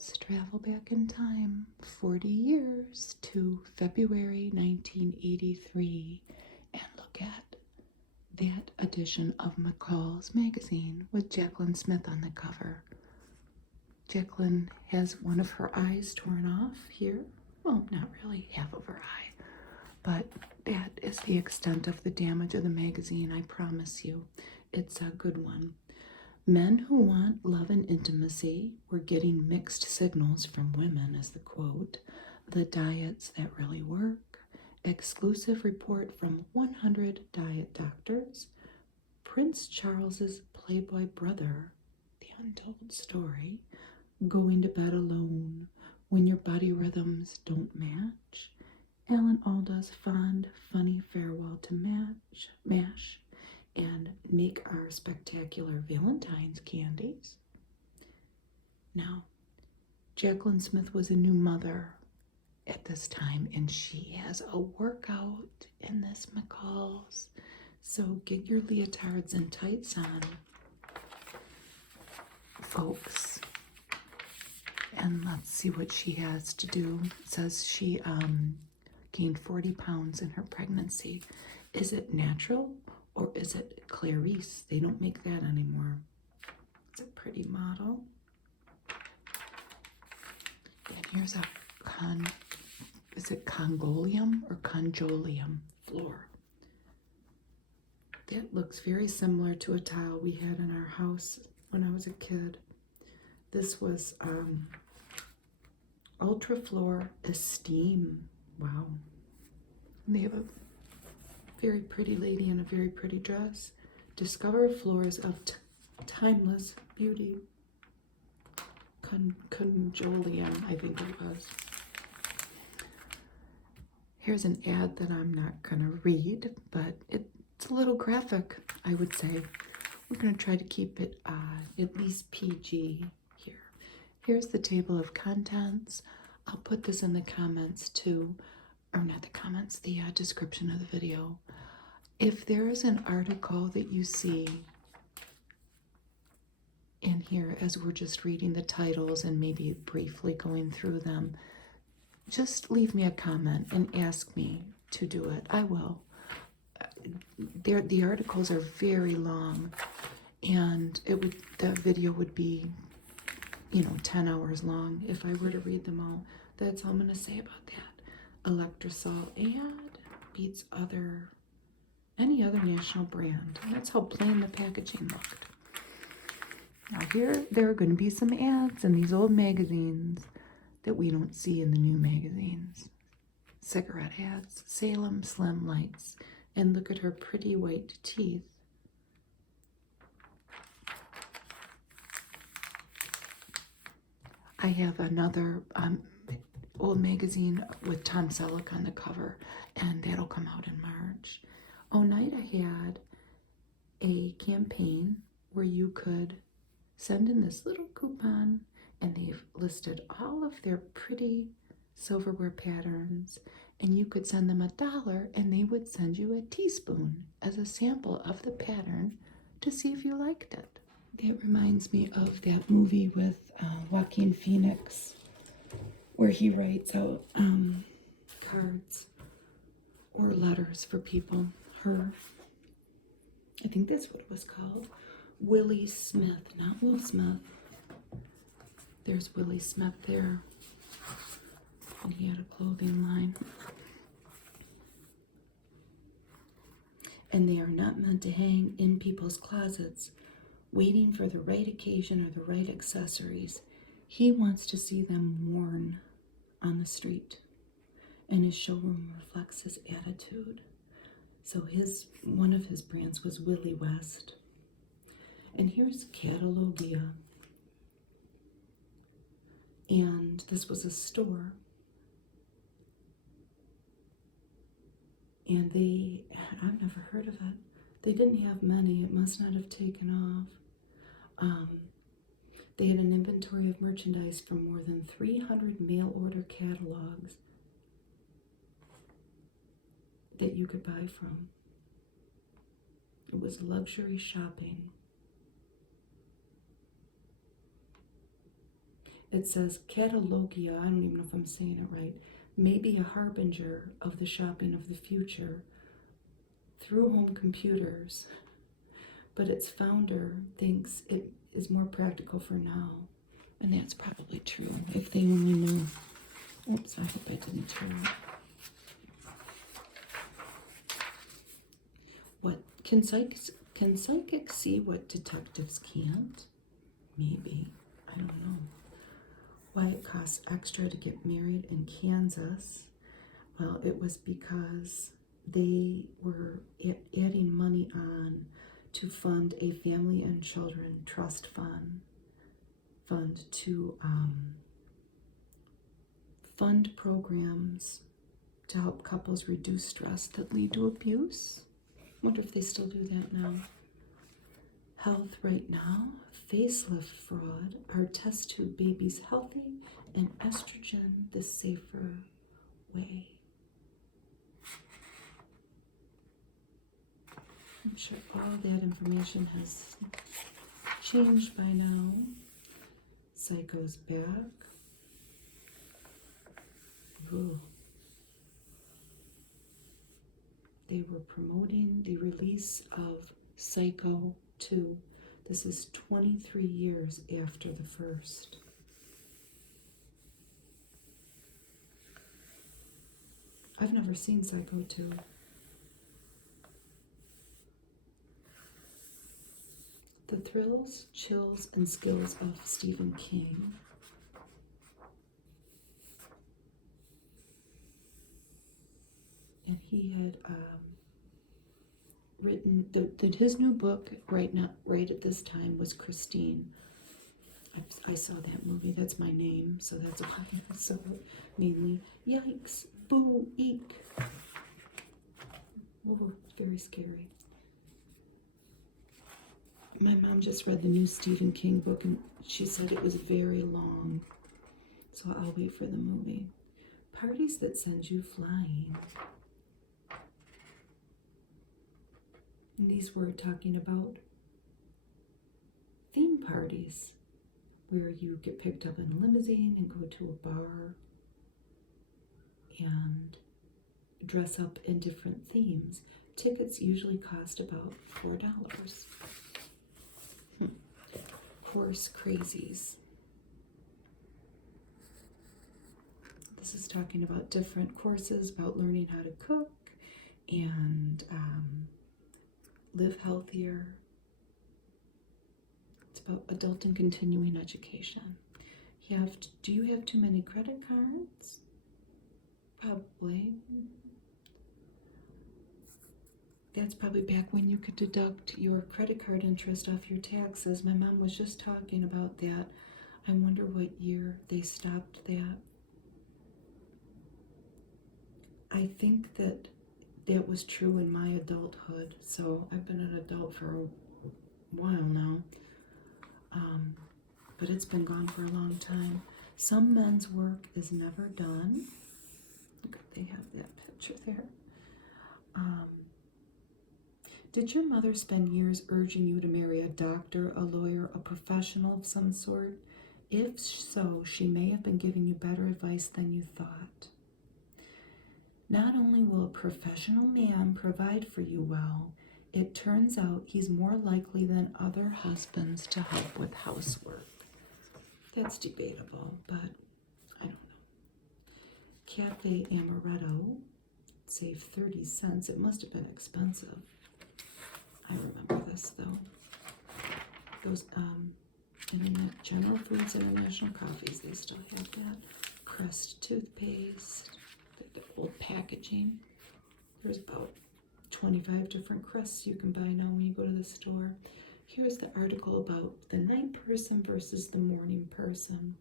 Let's travel back in time 40 years to February 1983 and look at that edition of McCall's magazine with Jaclyn Smith on the cover. Jacqueline has one of her eyes torn off here. Well, not really half of her eye, but that is the extent of the damage of the magazine, I promise you. It's a good one. Men who want love and intimacy were getting mixed signals from women, is the quote. The diets that really work. Exclusive report from 100 diet doctors. Prince Charles's Playboy brother. The untold story. Going to bed alone when your body rhythms don't match. Alan Alda's fond, funny farewell to MASH. And make our spectacular Valentine's candies. Now, Jaclyn Smith was a new mother at this time, and she has a workout in this McCall's. So get your leotards and tights on, folks. And let's see what she has to do. It says she gained 40 pounds in her pregnancy. Is it natural? Or is it Clarice? They don't make that anymore. It's a pretty model. And here's a is it Congolium or Conjolium floor? That looks very similar to a tile we had in our house when I was a kid. This was Ultra Floor Esteem. Wow. And they have a very pretty lady in a very pretty dress. Discover floors of timeless beauty. Conjolium, I think it was. Here's an ad that I'm not going to read, but it's a little graphic, I would say. We're going to try to keep it at least PG here. Here's the table of contents. I'll put this in the comments too. Or not the comments, the description of the video. If there is an article that you see in here as we're just reading the titles and maybe briefly going through them, just leave me a comment and ask me to do it. I will. The articles are very long, and the video would be, 10 hours long if I were to read them all. That's all I'm going to say about that. Electrosol ad beats any other national brand. And that's how plain the packaging looked. Now here, there are going to be some ads in these old magazines that we don't see in the new magazines. Cigarette ads, Salem Slim Lights, and look at her pretty white teeth. I have another old magazine with Tom Selleck on the cover, and that'll come out in March. Oneida had a campaign where you could send in this little coupon, and they've listed all of their pretty silverware patterns, and you could send them $1 and they would send you a teaspoon as a sample of the pattern to see if you liked it. That reminds me of that movie with Joaquin Phoenix, where he writes out cards or letters for people. I think that's what it was called. Willie Smith, not Will Smith. There's Willie Smith there. And he had a clothing line. And they are not meant to hang in people's closets, waiting for the right occasion or the right accessories. He wants to see them worn on the street, and his showroom reflects his attitude. So one of his brands was Willie West. And here's Catalogia. And this was a store. And I've never heard of it. They didn't have many. It must not have taken off. They had an inventory of merchandise from more than 300 mail order catalogs that you could buy from. It was luxury shopping. It says catalogia, I don't even know if I'm saying it right, may be a harbinger of the shopping of the future through home computers, but its founder thinks it is more practical for now. And that's probably true, if they only know. Oops, I hope I didn't tear it. What, can psychics see what detectives can't? Maybe, I don't know. Why it costs extra to get married in Kansas? Well, it was because they were adding money on to fund a family and children trust fund to fund programs to help couples reduce stress that lead to abuse. Wonder if they still do that now. Health right now, facelift fraud, are test tube babies healthy and estrogen the safer way? I'm sure all that information has changed by now. Psycho's back. Ooh. They were promoting the release of Psycho 2. This is 23 years after the first. I've never seen Psycho 2. The thrills, chills, and skills of Stephen King. And he had written, his new book right at this time was Christine. I saw that movie. That's my name, so that's why I saw it mainly. Yikes, boo, eek. Oh, very scary. My mom just read the new Stephen King book, and she said it was very long, so I'll wait for the movie. Parties that send you flying. And these were talking about theme parties, where you get picked up in a limousine and go to a bar and dress up in different themes. Tickets usually cost about $4. Horse crazies. This is talking about different courses about learning how to cook and live healthier. It's about adult and continuing education. Do you have too many credit cards? Probably. That's probably back when you could deduct your credit card interest off your taxes. My mom was just talking about that. I wonder what year they stopped that. I think that was true in my adulthood. So I've been an adult for a while now. But it's been gone for a long time. Some men's work is never done. Look, they have that picture there. Did your mother spend years urging you to marry a doctor, a lawyer, a professional of some sort? If so, she may have been giving you better advice than you thought. Not only will a professional man provide for you well, it turns out he's more likely than other husbands to help with housework. That's debatable, but I don't know. Cafe Amaretto, save 30 cents. It must have been expensive. I remember this though. Those General Foods International Coffees, they still have that. Crest toothpaste, the old packaging. There's about 25 different crusts you can buy now when you go to the store. Here's the article about the night person versus the morning person.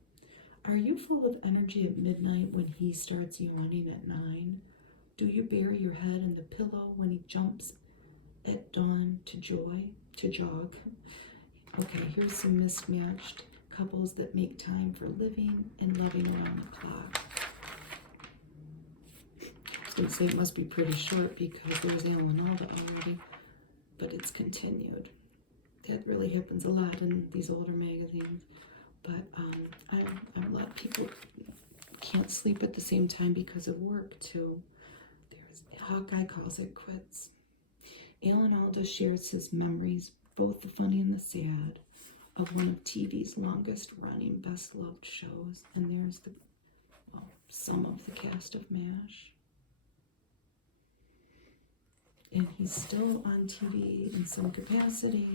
Are you full of energy at midnight when he starts yawning at 9? Do you bury your head in the pillow when he jumps at dawn to jog? Okay, here's some mismatched couples that make time for living and loving around the clock. I was going to say it must be pretty short because there's Alan Alda already, but it's continued. That really happens a lot in these older magazines, but I can't sleep at the same time because of work too. There's Hawkeye calls it quits. Alan Alda shares his memories, both the funny and the sad, of one of TV's longest running, best loved shows. And there's some of the cast of MASH. And he's still on TV in some capacity.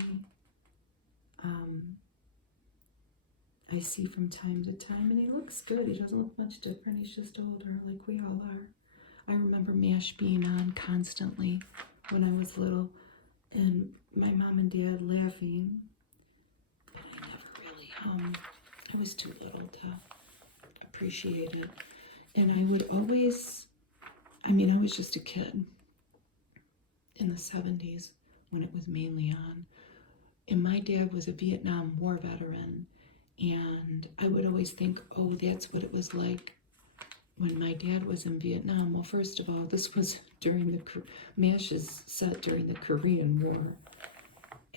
I see from time to time, and he looks good. He doesn't look much different. He's just older, like we all are. I remember MASH being on constantly when I was little, and my mom and dad laughing, but I never really, I was too little to appreciate it. And I would always, I was just a kid in the 70s when it was mainly on. And my dad was a Vietnam War veteran, and I would always think, oh, that's what it was like when my dad was in Vietnam. Well, first of all, this was during MASH is set during the Korean War,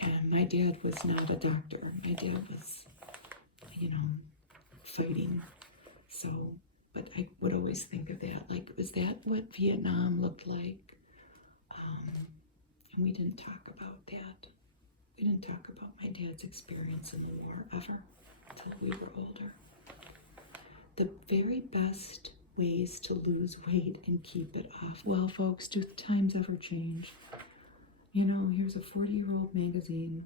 and my dad was not a doctor. My dad was, fighting. So, but I would always think of that, like, was that what Vietnam looked like? And we didn't talk about that. We didn't talk about my dad's experience in the war ever until we were older. The very best ways to lose weight and keep it off. Well, folks, do times ever change? Here's a 40-year-old magazine,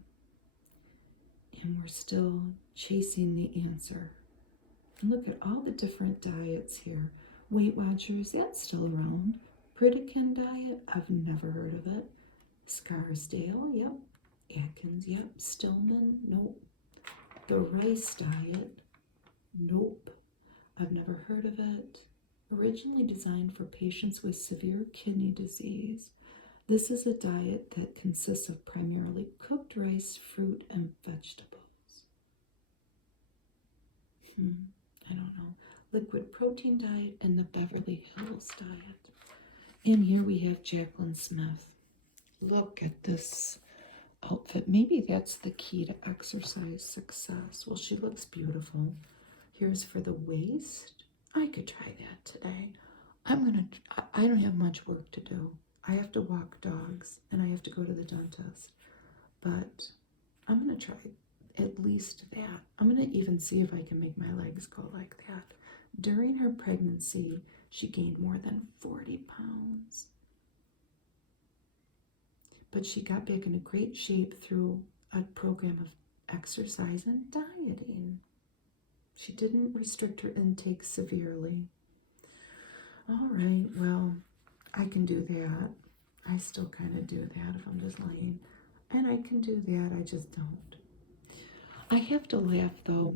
and we're still chasing the answer. And look at all the different diets here. Weight Watchers, that's still around. Pritikin diet, I've never heard of it. Scarsdale, yep. Atkins, yep. Stillman, nope. The rice diet, nope. I've never heard of it. Originally designed for patients with severe kidney disease, this is a diet that consists of primarily cooked rice, fruit, and vegetables. I don't know. Liquid protein diet and the Beverly Hills diet. And here we have Jaclyn Smith. Look at this outfit. Maybe that's the key to exercise success. Well, she looks beautiful. Here's for the waist. I could try that today. I don't have much work to do. I have to walk dogs and I have to go to the dentist. But I'm going to try at least that. I'm going to even see if I can make my legs go like that. During her pregnancy, she gained more than 40 pounds. But she got back into great shape through a program of exercise and dieting. She didn't restrict her intake severely. All right, well, I can do that. I still kind of do that if I'm just lying. And I can do that, I just don't. I have to laugh, though.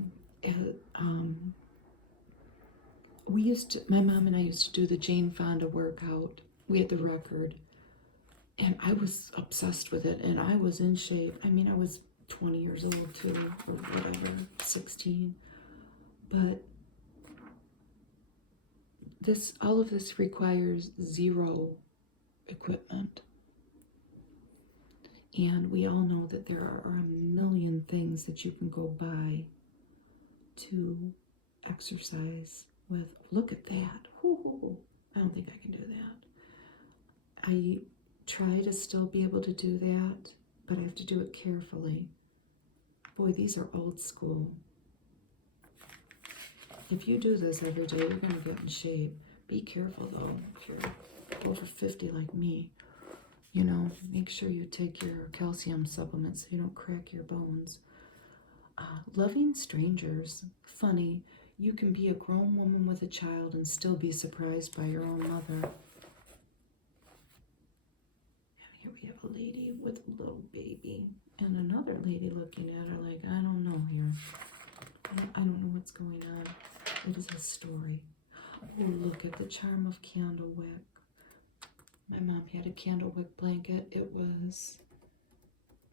My mom and I used to do the Jane Fonda workout. We had the record. And I was obsessed with it, and I was in shape. I was 20 years old, too, or whatever, 16. But all of this requires zero equipment. And we all know that there are a million things that you can go buy to exercise with. Look at that. I don't think I can do that. I try to still be able to do that, but I have to do it carefully. Boy, these are old school. If you do this every day, you're going to get in shape. Be careful, though, if you're over 50 like me. Make sure you take your calcium supplements so you don't crack your bones. Loving strangers. Funny, you can be a grown woman with a child and still be surprised by your own mother. And here we have a lady with a little baby and another lady looking at her like, I don't know here. I don't know what's going on. It is a story. Oh, look at the charm of candlewick. My mom had a candlewick blanket. It was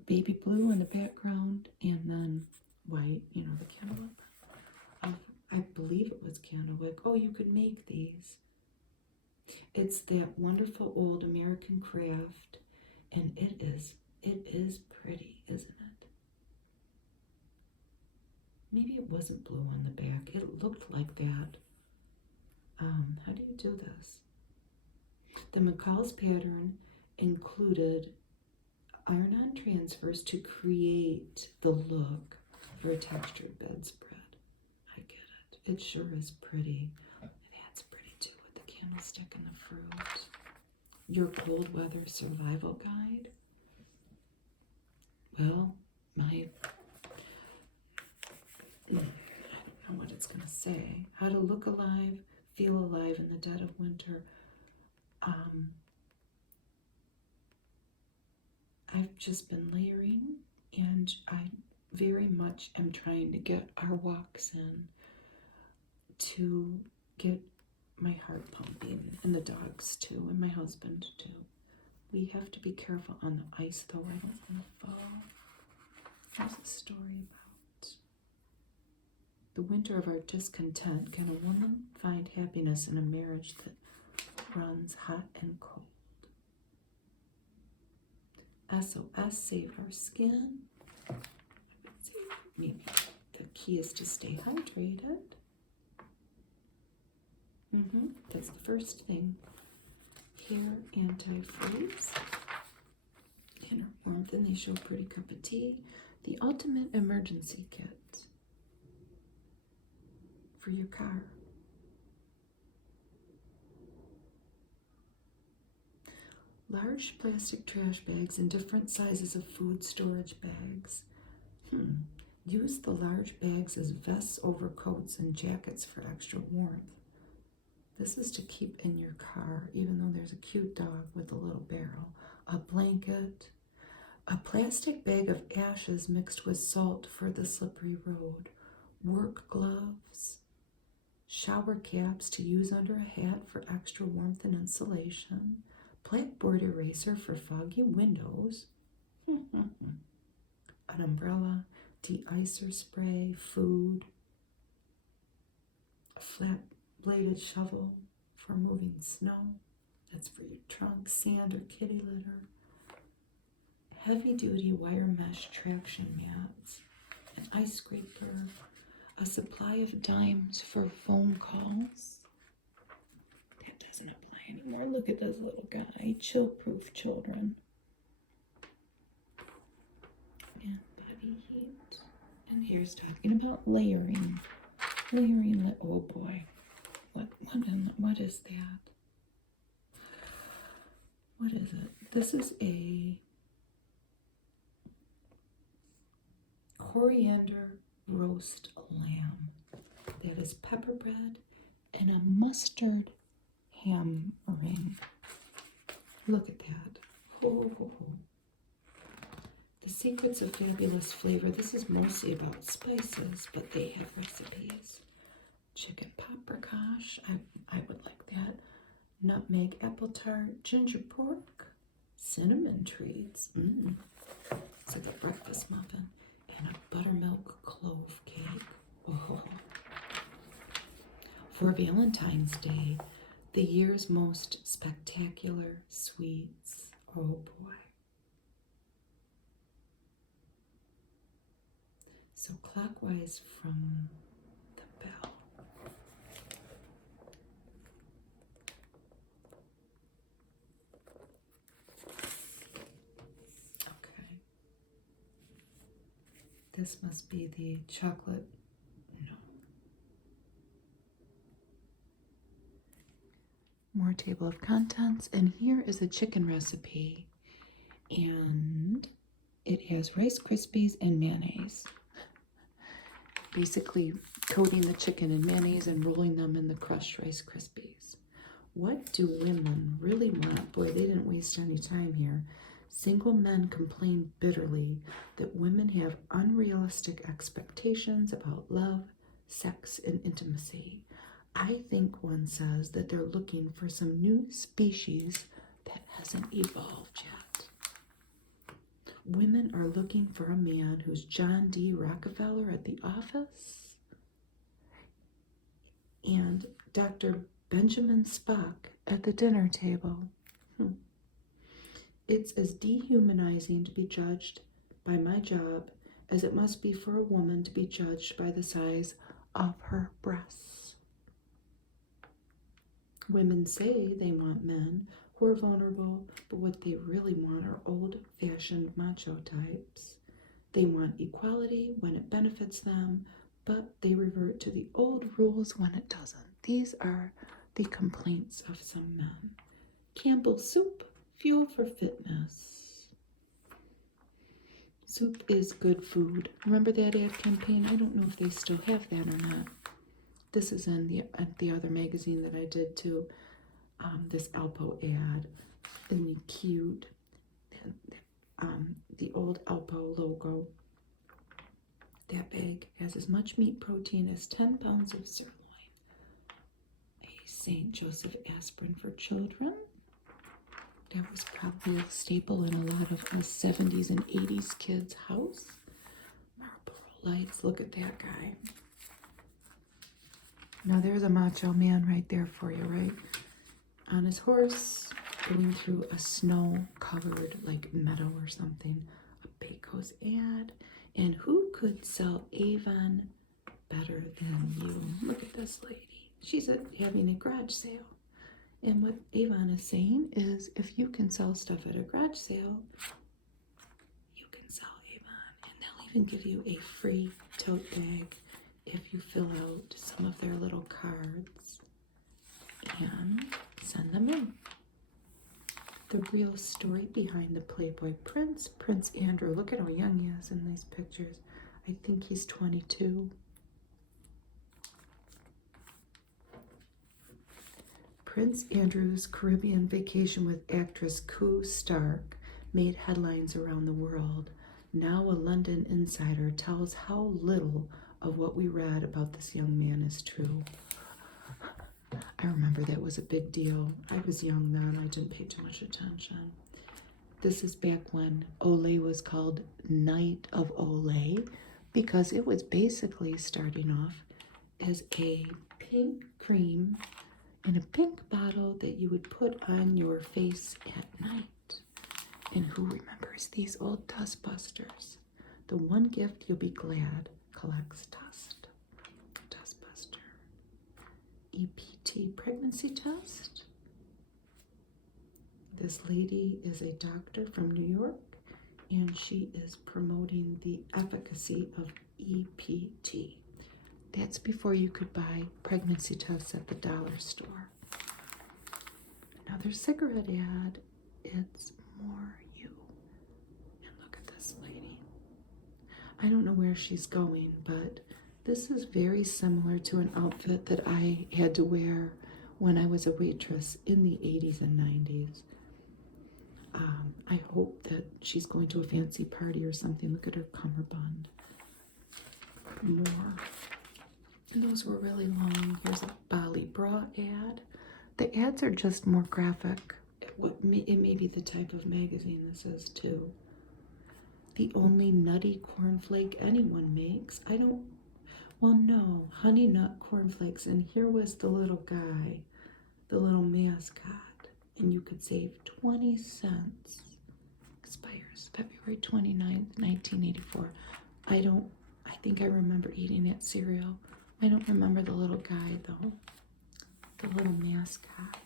baby blue in the background and then white, the candlewick. I believe it was candlewick. Oh, you could make these. It's that wonderful old American craft, and it is pretty, isn't it? Maybe it wasn't blue on the back. It looked like that. How do you do this? The McCall's pattern included iron-on transfers to create the look for a textured bedspread. I get it. It sure is pretty. That's pretty too with the candlestick and the fruit. Your cold weather survival guide. Well, I don't know what it's going to say. How to look alive, feel alive in the dead of winter. I've just been layering, and I very much am trying to get our walks in to get my heart pumping, and the dogs too, and my husband too. We have to be careful on the ice, though. I don't want to fall. Here's a story about the winter of our discontent. Can a woman find happiness in a marriage that runs hot and cold? SOS, save our skin. Maybe the key is to stay hydrated. That's the first thing. Hair anti-freeze. Inner warmth, and they show a pretty cup of tea. The ultimate emergency kit for your car. Large plastic trash bags and different sizes of food storage bags. Use the large bags as vests, overcoats, and jackets for extra warmth. This is to keep in your car, even though there's a cute dog with a little barrel. A blanket. A plastic bag of ashes mixed with salt for the slippery road. Work gloves. Shower caps to use under a hat for extra warmth and insulation. Blackboard eraser for foggy windows. An umbrella. De-icer spray. Food. A flat-bladed shovel for moving snow. That's for your trunk. Sand or kitty litter. Heavy-duty wire mesh traction mats. An ice scraper. A supply of dimes for phone calls. That doesn't apply anymore. Look at this little guy. Chill-proof children. And body heat. And here's talking about layering. Layering. Oh boy. What is that? What is it? This is a coriander roast lamb. That is pepper bread and a mustard ham ring. Look at that. The secrets of fabulous flavor. This is mostly about spices, but they have recipes. Chicken paprikash. I would like that. Nutmeg apple tart. Ginger pork. Cinnamon treats. It's like a breakfast muffin. And a buttermilk clove cake. Oh. For Valentine's Day, the year's most spectacular sweets. Oh boy. So clockwise from the bell. Okay. This must be the chocolate. No. More table of contents, and here is a chicken recipe. And it has Rice Krispies and mayonnaise. Basically coating the chicken in mayonnaise and rolling them in the crushed Rice Krispies. What do women really want? Boy, they didn't waste any time here. Single men complain bitterly that women have unrealistic expectations about love, sex, and intimacy. I think one says that they're looking for some new species that hasn't evolved yet. Women are looking for a man who's John D. Rockefeller at the office and Dr. Benjamin Spock at the dinner table. It's as dehumanizing to be judged by my job as it must be for a woman to be judged by the size of her breasts. Women say they want men who are vulnerable, but what they really want are old-fashioned macho types. They want equality when it benefits them, but they revert to the old rules when it doesn't. These are the complaints of some men. Campbell's soup, fuel for fitness. Soup is good food. Remember that ad campaign? I don't know if they still have that or not. This is in the other magazine that I did too. This Alpo ad. Isn't it cute? The old Alpo logo. That bag has as much meat protein as 10 pounds of sirloin. A St. Joseph aspirin for children. That was probably a staple in a lot of us 70s and 80s kids' house. Marlboro Lights. Look at that guy. Now there's a macho man right there for you, right? On his horse, going through a snow-covered, like, meadow or something. A Pecos ad. And who could sell Avon better than you? Look at this lady. She's having a garage sale. And what Avon is saying is, if you can sell stuff at a garage sale, you can sell Avon. And they'll even give you a free tote bag if you fill out some of their little cards and send them in. The real story behind the Playboy Prince, Prince Andrew. Look at how young he is in these pictures. I think he's 22. Prince Andrew's Caribbean vacation with actress Koo Stark made headlines around the world. Now a London insider tells how little of what we read about this young man is true. I remember that was a big deal. I was young then. I didn't pay too much attention. This is back when Olay was called Night of Olay because it was basically starting off as a pink cream in a pink bottle that you would put on your face at night. And who remembers these old dust busters? The one gift you'll be glad collects dust. Dustbuster. EPT pregnancy test. This lady is a doctor from New York, and she is promoting the efficacy of EPT. That's before you could buy pregnancy tests at the dollar store. Another cigarette ad. It's more you. And look at this lady. I don't know where she's going, but this is very similar to an outfit that I had to wear when I was a waitress in the 80s and 90s. I hope that she's going to a fancy party or something. Look at her cummerbund. More. And those were really long. Here's a Bali bra ad. The ads are just more graphic. It may be the type of magazine this is too. The only nutty cornflake anyone makes. Well, no, Honey Nut Cornflakes. And here was the little guy, the little mascot. And you could save 20 cents. Expires February 29th, 1984. I think I remember eating that cereal. I don't remember the little guy, though. The little mascot.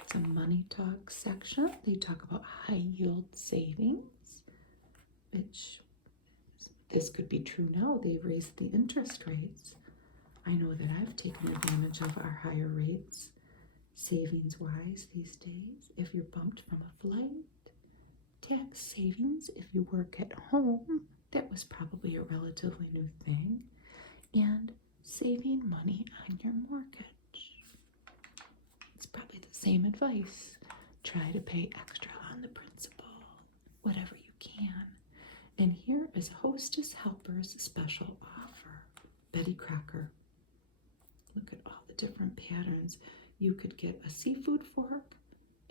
It's a money talk section. They talk about high yield savings, which this could be true now. They've raised the interest rates. I know that I've taken advantage of our higher rates, savings-wise, these days. If you're bumped from a flight, tax savings if you work at home. That was probably a relatively new thing. And saving money on your mortgage. It's probably the same advice. Try to pay extra on the principal, whatever you can. And here is Hostess Helper's special offer. Betty Crocker. Look at all the different patterns. You could get a seafood fork,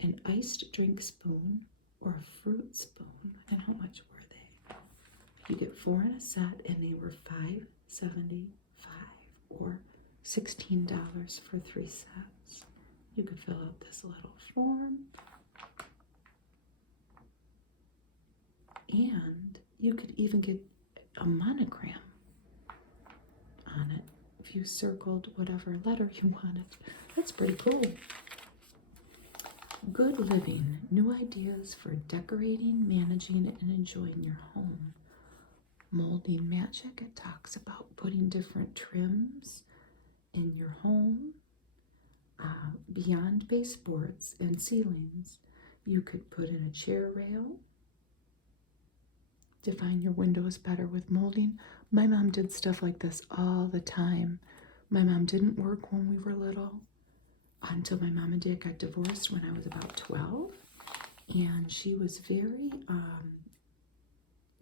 an iced drink spoon, or a fruit spoon. And how much were they? You get 4 in a set, and they were $5.75 or $16 for 3 sets. You could fill out this little form, and you could even get a monogram on it if you circled whatever letter you wanted. That's pretty cool. Good living, new ideas for decorating, managing, and enjoying your home. Molding magic, it talks about putting different trims in your home. Beyond baseboards and ceilings, you could put in a chair rail. Define your windows better with molding. My mom did stuff like this all the time. My mom didn't work when we were little until my mom and dad got divorced when I was about 12. And she was very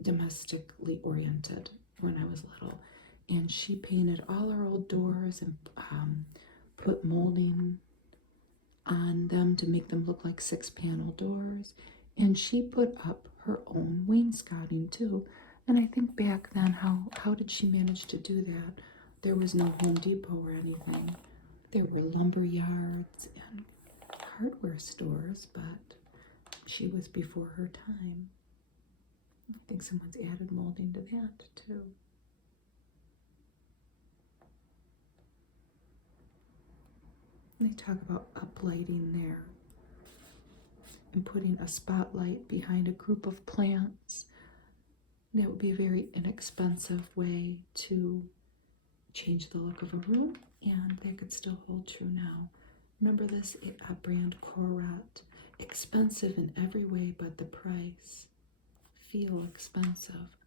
domestically oriented when I was little. And she painted all our old doors and put molding on them to make them look like 6-panel doors. And she put up her own wainscoting too. And I think back then, how did she manage to do that? There was no Home Depot or anything. There were lumber yards and hardware stores, but she was before her time. I think someone's added molding to that too. They talk about uplighting there and putting a spotlight behind a group of plants. That would be a very inexpensive way to change the look of a room, and that could still hold true now. Remember this brand Kmart, expensive in every way but the price. Feel expensive.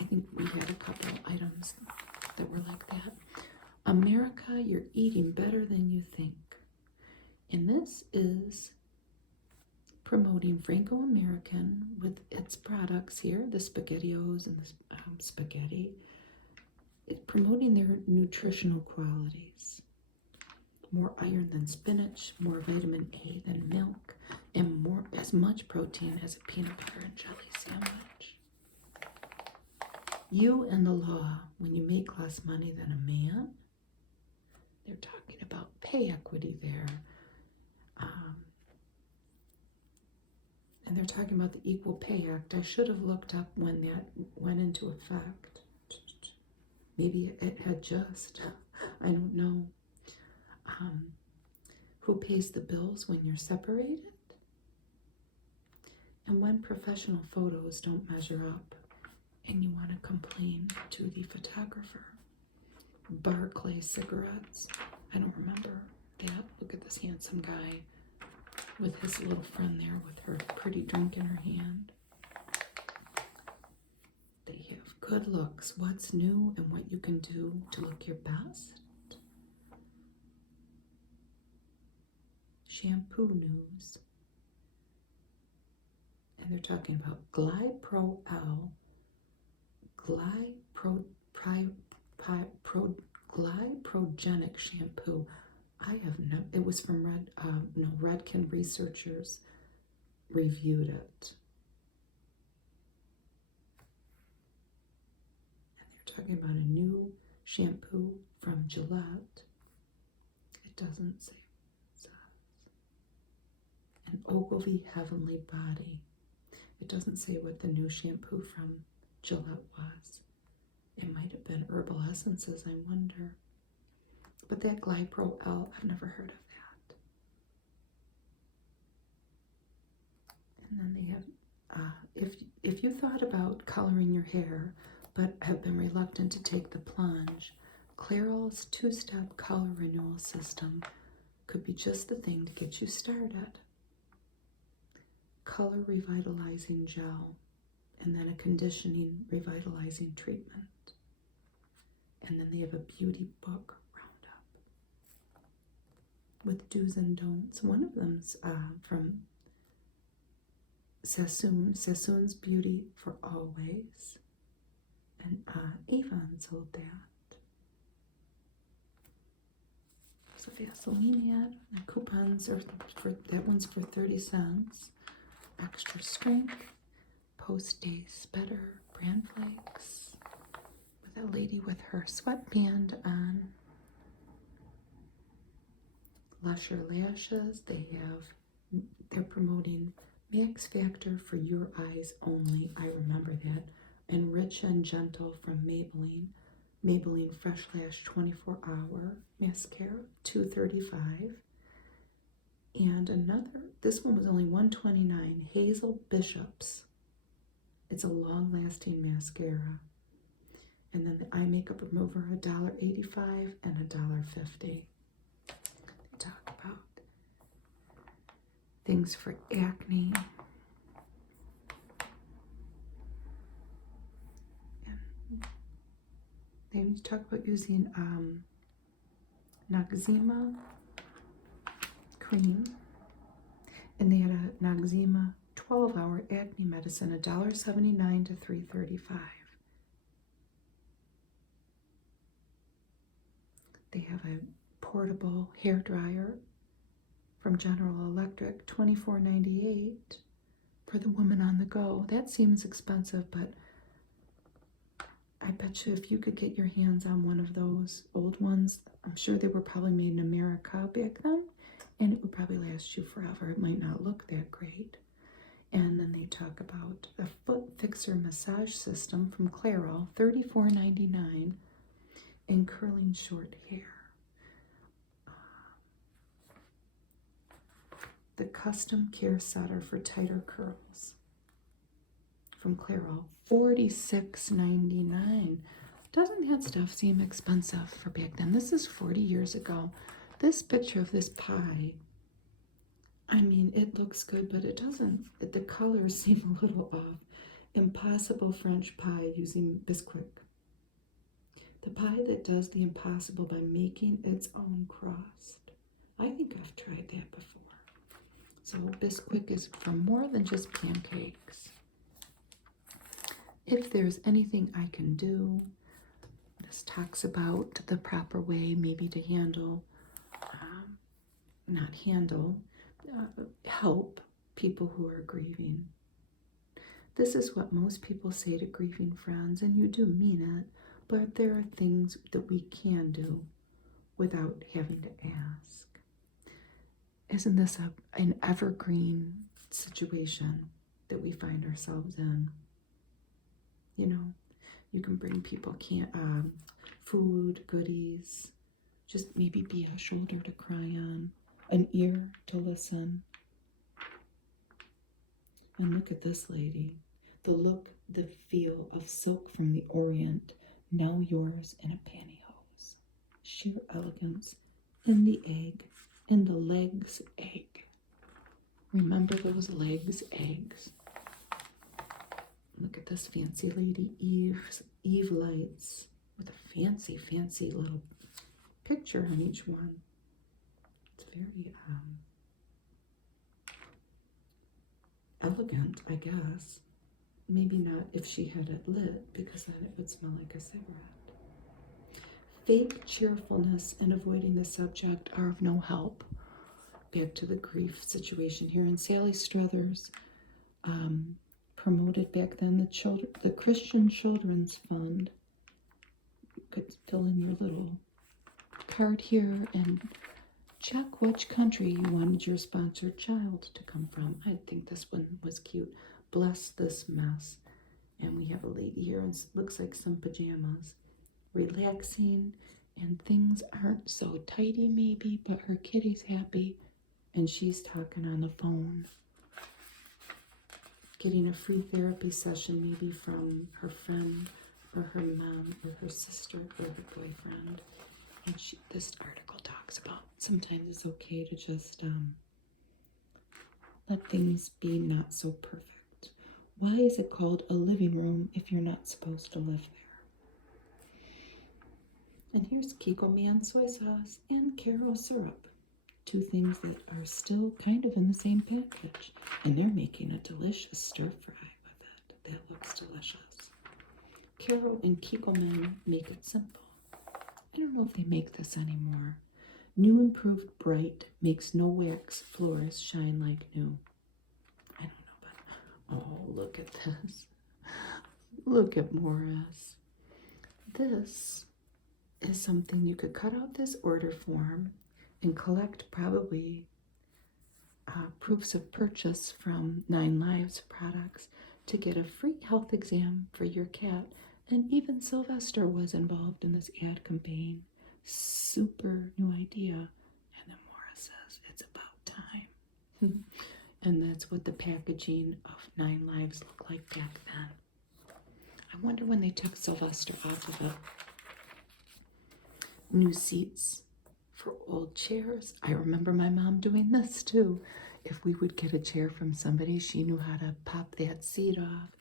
I think we had a couple items that were like that. America, you're eating better than you think. And this is promoting Franco-American with its products here, the SpaghettiOs and the spaghetti. It's promoting their nutritional qualities. More iron than spinach, more vitamin A than milk, and as much protein as a peanut butter and jelly sandwich. You and the law, when you make less money than a man, they're talking about pay equity there. And they're talking about the Equal Pay Act. I should have looked up when that went into effect. Maybe it had just, I don't know. Who pays the bills when you're separated? And when professional photos don't measure up and you want to complain to the photographer. Barclay cigarettes. I don't remember that. Look at this handsome guy with his little friend there with her pretty drink in her hand. They have good looks, what's new and what you can do to look your best. Shampoo news. And they're talking about Glypro-L, glyprogenic shampoo. It was from Redken researchers reviewed it. And they're talking about a new shampoo from Gillette. It doesn't say what it says. An Ogilvy Heavenly Body. It doesn't say what the new shampoo from Gillette was. It might have been Herbal Essences, I wonder. But that Glypro-L, I've never heard of that. And then they have, if you thought about coloring your hair, but have been reluctant to take the plunge, Clairol's 2-step color renewal system could be just the thing to get you started. Color revitalizing gel, and then a conditioning revitalizing treatment. And then they have a beauty book roundup with do's and don'ts. One of them's from Sassoon's Beauty for Always. And Avon sold that. So Vaseline ad. The coupons are that one's for 30 cents. Extra strength. Post-Days Better. Bran Flakes. With a lady with her sweatband on. Lusher Lashes. They're promoting Max Factor for your eyes only. I remember that. And Rich and Gentle from Maybelline. Maybelline Fresh Lash 24-hour mascara, $2.35. And another, this one was only $1.29, Hazel Bishop's. It's a long-lasting mascara. And then the eye makeup remover, $1.85 and $1.50. They talk about things for acne. And they talk about using Noxzema cream. And they had a Noxzema 12-hour acne medicine, $1.79 to $3.35. They have a portable hair dryer from General Electric, $24.98 for the woman on the go. That seems expensive, but I bet you if you could get your hands on one of those old ones, I'm sure they were probably made in America back then, and it would probably last you forever. It might not look that great. And then they talk about a foot fixer massage system from Clairol, $34.99, and curling short hair. The custom care setter for tighter curls from Clairol, $46.99. Doesn't that stuff seem expensive for back then? This is 40 years ago. This picture of this pie, I mean, it looks good, but it doesn't, the colors seem a little off. Impossible French pie using Bisquick. The pie that does the impossible by making its own crust. I think I've tried that before. So Bisquick is for more than just pancakes. If there's anything I can do, this talks about the proper way maybe to handle, help people who are grieving. This is what most people say to grieving friends, and you do mean it, but there are things that we can do without having to ask. Isn't this an evergreen situation that we find ourselves in? You know, you can bring people food, goodies, just maybe be a shoulder to cry on, an ear to listen. And look at this lady. The look, the feel of silk from the Orient, now yours in a pantyhose. Sheer elegance in the egg, in the legs egg. Remember those legs eggs. Look at this fancy lady, Eve Lights, with a fancy, fancy little picture on each one. It's very elegant, I guess. Maybe not if she had it lit, because then it would smell like a cigarette. Fake cheerfulness and avoiding the subject are of no help. Back to the grief situation here. And Sally Struthers promoted back then the Christian Children's Fund. You could fill in your little card here and check which country you wanted your sponsored child to come from. I think this one was cute. Bless this mess. And we have a lady here and looks like some pajamas. Relaxing, and things aren't so tidy maybe, but her kitty's happy and she's talking on the phone. Getting a free therapy session maybe from her friend or her mom or her sister or her boyfriend. And this article talks about sometimes it's okay to just let things be not so perfect. Why is it called a living room if you're not supposed to live there? And here's Kikkoman soy sauce and Karo syrup. Two things that are still kind of in the same package. And they're making a delicious stir fry with it. That looks delicious. Karo and Kikkoman make it simple. I don't know if they make this anymore. New Improved Bright makes no wax floors shine like new. I don't know, but oh, look at this. Look at Morris. This is something you could cut out this order form and collect probably proofs of purchase from 9 Lives products to get a free health exam for your cat And even Sylvester was involved in this ad campaign. Super new idea. And then Maura says, it's about time. And that's what the packaging of 9 Lives looked like back then. I wonder when they took Sylvester off of it. New seats for old chairs. I remember my mom doing this too. If we would get a chair from somebody, she knew how to pop that seat off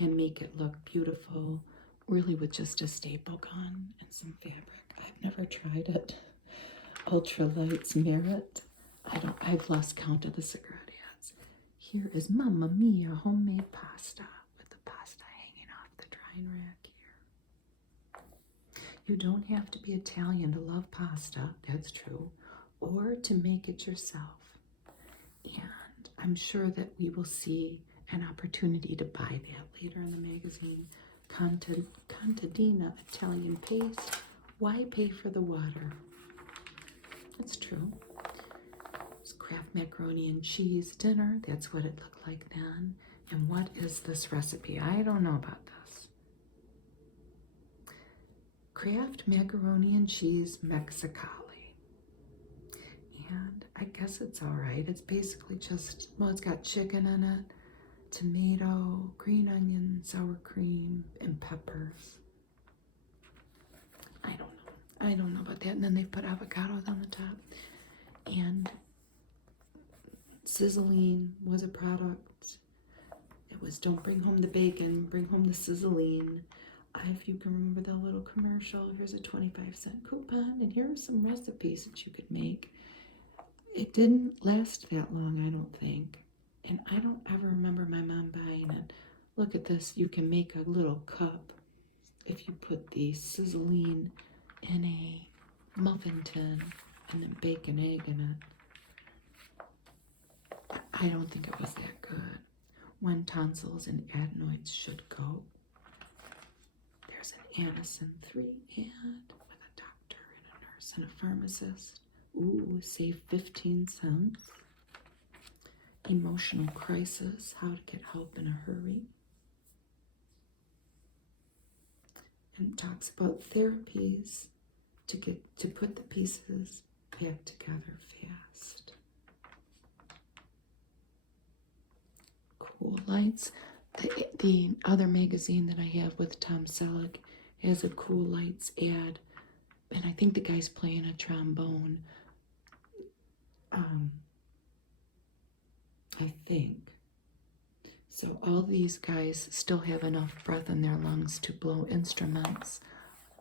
and make it look beautiful, really with just a staple gun and some fabric. I've never tried it. Ultralights Merit. I've lost count of the cigarette ads. Here is Mamma Mia homemade pasta with the pasta hanging off the drying rack here. You don't have to be Italian to love pasta, that's true, or to make it yourself. And I'm sure that we will see an opportunity to buy that later in the magazine. Contadina Italian paste. Why pay for the water? That's true. It's Kraft macaroni and cheese dinner. That's what it looked like then. And what is this recipe? I don't know about this. Kraft macaroni and cheese Mexicali. And I guess it's all right. It's basically just, well, it's got chicken in it, tomato, green onion, sour cream, and peppers. I don't know about that. And then they put avocados on the top. And sizzling was a product. It was don't bring home the bacon, bring home the sizzling. If you can remember the little commercial, here's a 25-cent coupon, and here are some recipes that you could make. It didn't last that long, I don't think. And I don't ever remember my mom buying it. Look at this. You can make a little cup if you put the sizzling in a muffin tin and then bake an egg in it. I don't think it was that good. When tonsils and adenoids should go. There's an Anacin 3 ad with a doctor and a nurse and a pharmacist. Ooh, save 15 cents. Emotional crisis, how to get help in a hurry. And talks about therapies to put the pieces back together fast. Cool Lights. The other magazine that I have with Tom Selleck has a Cool Lights ad, and I think the guy's playing a trombone. I think. So all these guys still have enough breath in their lungs to blow instruments.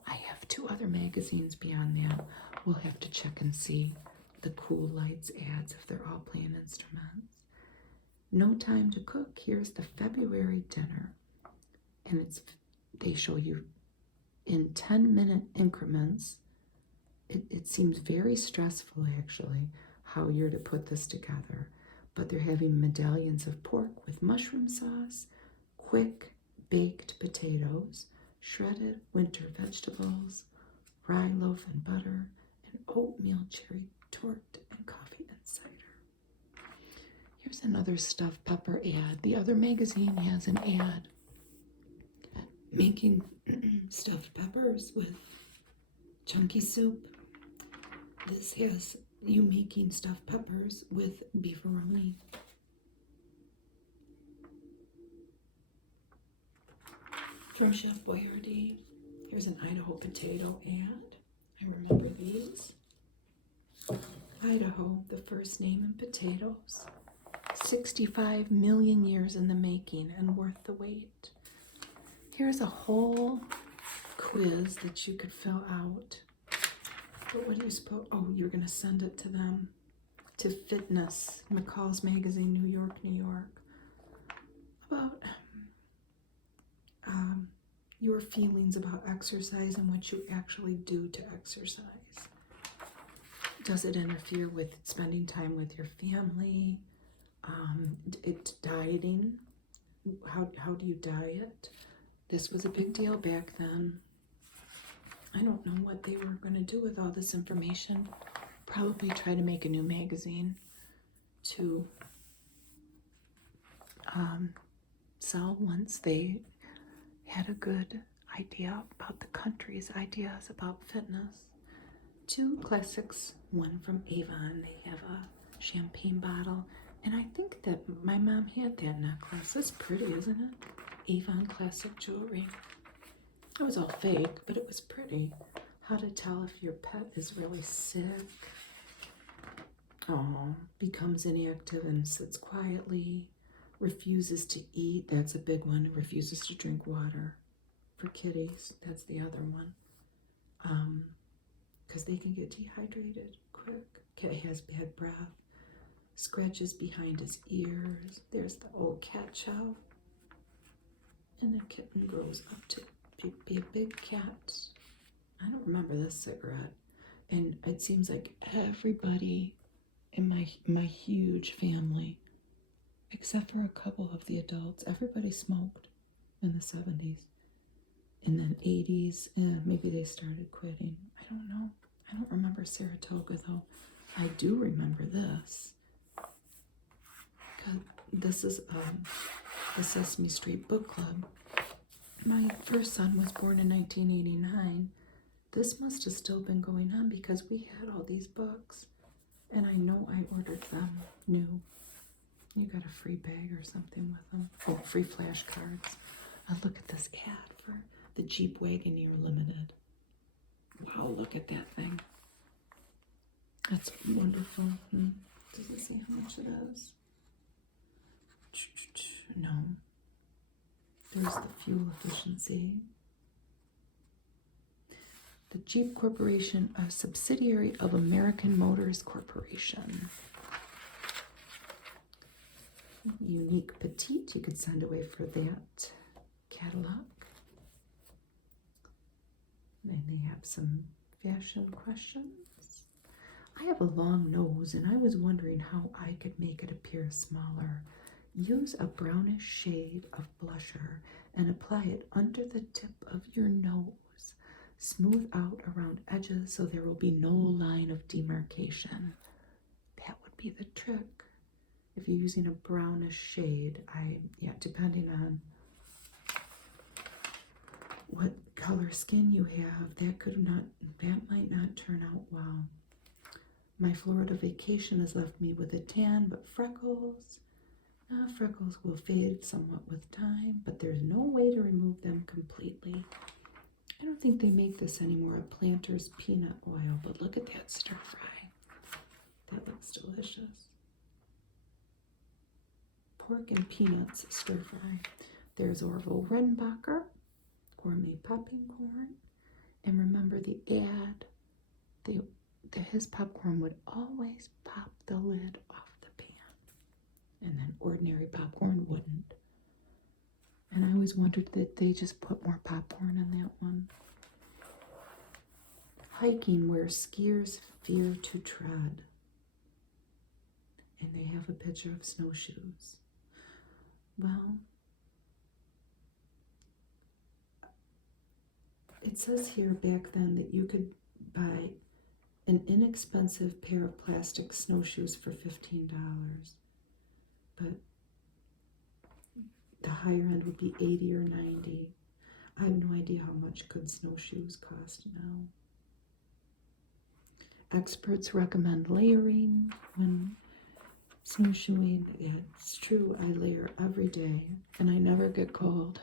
I have 2 other magazines beyond that. We'll have to check and see the Cool Lights ads if they're all playing instruments. No Time to Cook. Here's the February dinner. And they show you in 10-minute increments. It seems very stressful, actually, how you're to put this together. But they're having medallions of pork with mushroom sauce, quick baked potatoes, shredded winter vegetables, rye loaf and butter, and oatmeal cherry tort and coffee and cider. Here's another stuffed pepper ad. The other magazine has an ad making stuffed peppers with chunky soup. This has you making stuffed peppers with beefaroni. From Chef Boyardee. Here's an Idaho potato ad. I remember these. Idaho, the first name in potatoes. 65 million years in the making and worth the wait. Here's a whole quiz that you could fill out. But what do you suppose? Oh, you're going to send it to them. To Fitness, McCall's Magazine, New York, New York. About your feelings about exercise and what you actually do to exercise. Does it interfere with spending time with your family? Dieting. How do you diet? This was a big deal back then. I don't know what they were going to do with all this information. Probably try to make a new magazine to sell once they had a good idea about the country's ideas about fitness. 2 classics, one from Avon. They have a champagne bottle, and I think that my mom had that necklace. It's pretty, isn't it? Avon classic jewelry. It was all fake, but it was pretty. How to tell if your pet is really sick. Oh, becomes inactive and sits quietly. Refuses to eat. That's a big one. Refuses to drink water. For kitties, that's the other one. Because they can get dehydrated quick. Cat has bad breath. Scratches behind his ears. There's the old cat chow. And the kitten grows up to be a big cat. I don't remember this cigarette. And it seems like everybody in my huge family, except for a couple of the adults, everybody smoked in the 70s. And then 80s, maybe they started quitting. I don't know. I don't remember Saratoga, though. I do remember this. This is the Sesame Street Book Club. My first son was born in 1989. This must have still been going on because we had all these books. And I know I ordered them new. You got a free bag or something with them. Oh, free flashcards. Look at this ad for the Jeep Wagoneer Limited. Wow, look at that thing. That's wonderful. Does it say how much it is? No. There's the fuel efficiency. The Jeep Corporation, a subsidiary of American Motors Corporation. Unique Petite, you could send away for that catalog. And they have some fashion questions. I have a long nose, and I was wondering how I could make it appear smaller. Use a brownish shade of blusher and apply it under the tip of your nose. Smooth out around edges so there will be no line of demarcation. That would be the trick. If you're using a brownish shade, depending on what color skin you have, that might not turn out well. My Florida vacation has left me with a tan, but freckles will fade somewhat with time, but there's no way to remove them completely. I don't think they make this anymore, a Planters peanut oil, but look at that stir fry. That looks delicious. Pork and peanuts stir fry. There's Orville Redenbacher, gourmet popping corn. And remember the ad, his popcorn would always pop the lid off the pan. And then ordinary popcorn wouldn't. And I always wondered that they just put more popcorn in that one. Hiking where skiers fear to tread. And they have a picture of snowshoes. Well, it says here back then that you could buy an inexpensive pair of plastic snowshoes for $15. But the higher end would be $80 or $90. I have no idea how much good snowshoes cost now. Experts recommend layering when snowshoeing. Yeah, it's true. I layer every day, and I never get cold